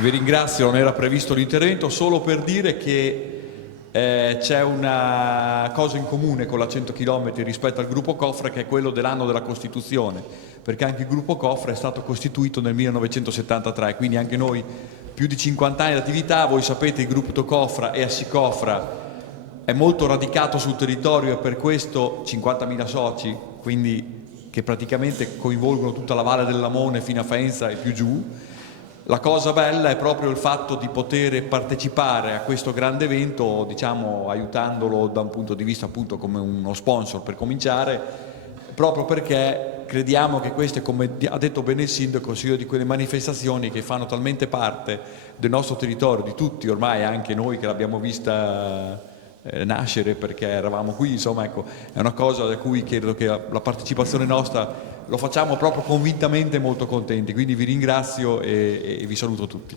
Vi ringrazio, non era previsto l'intervento, solo per dire che c'è una cosa in comune con la 100 km rispetto al gruppo Cofre, che è quello dell'anno della Costituzione, perché anche il gruppo Cofre è stato costituito nel 1973, quindi anche noi più di 50 anni di attività. Voi sapete, il gruppo Cofra e Assicofra è molto radicato sul territorio e per questo 50.000 soci, quindi che praticamente coinvolgono tutta la Valle del Lamone fino a Faenza e più giù. La cosa bella è proprio il fatto di poter partecipare a questo grande evento, diciamo, aiutandolo da un punto di vista appunto come uno sponsor per cominciare, proprio perché crediamo che queste, come ha detto bene il sindaco, siano di quelle manifestazioni che fanno talmente parte del nostro territorio, di tutti ormai, anche noi che l'abbiamo vista nascere perché eravamo qui, insomma, ecco, è una cosa da cui credo che la partecipazione nostra lo facciamo proprio convintamente molto contenti, quindi vi ringrazio e vi saluto tutti.